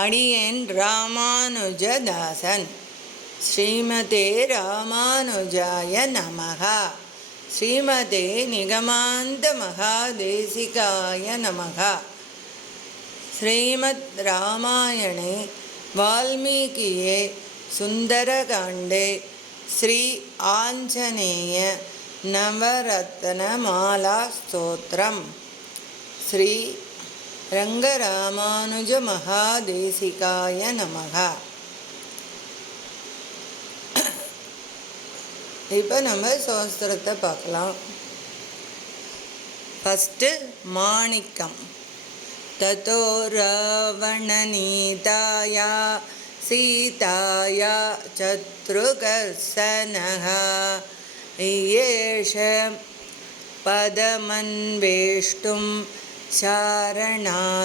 அடியேன் ராமானுஜதாசன். ஸ்ரீமதே ராமானுஜாய நமகா ஸ்ரீமதே நிகமாந்த மகாதேசிகாய நமகா ஸ்ரீமத் ராமாயணே வால்மீகியே சுந்தரகாண்டே ஸ்ரீ ஆஞ்சநேய நவரத்னமாலா ஸ்தோத்திரம். ஸ்ரீ ரங்கராமானுஜமகாதேசிகாய நமகா இப்போ நம்ம சோஸ்திரத்தை பார்க்கலாம். ஃபஸ்ட்டு மாணிக்கம். ததோ ராவணநீதாயா சீதாயா சத்ருகர்சனகா ஏஷ பதமன்வேஷ்டும் पदमन्वेष्टुं चारणासरिदेपति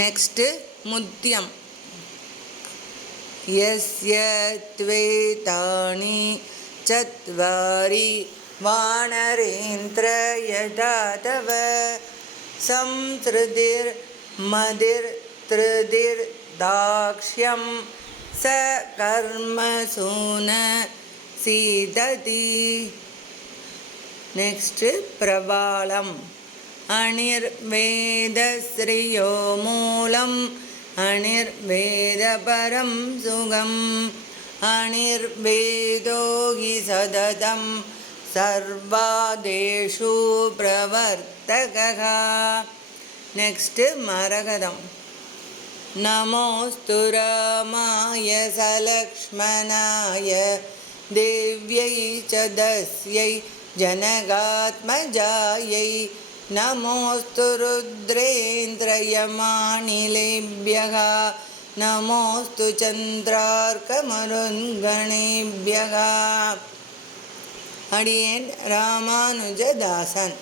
नेक्स्ट् मुद्यम् यस्य त्वेतानि चत्वारि वानरेन्द्र यदा तव संसृतिर्मदिर्त्रिदिर्दाक्ष्यं स कर्मसून सीदति नेक्स्ट् प्रबालम् अनिर्वेदश्रियो मूलम् अनिर्वेदपरं सुगम् अनिर्वेदो हि सततं सर्वादेषु प्रवर्तकः नेक्स्ट् मरगदं नमोऽस्तु रामाय सलक्ष्मणाय देव्यै च दस्यै जनगात्मजायै नमोऽस्तु रुद्रेन्द्रयमानिलेभ्यः नमोऽस्तु चन्द्रार्कमरुन्गणेभ्यः अडियेन् रामानुजदासन्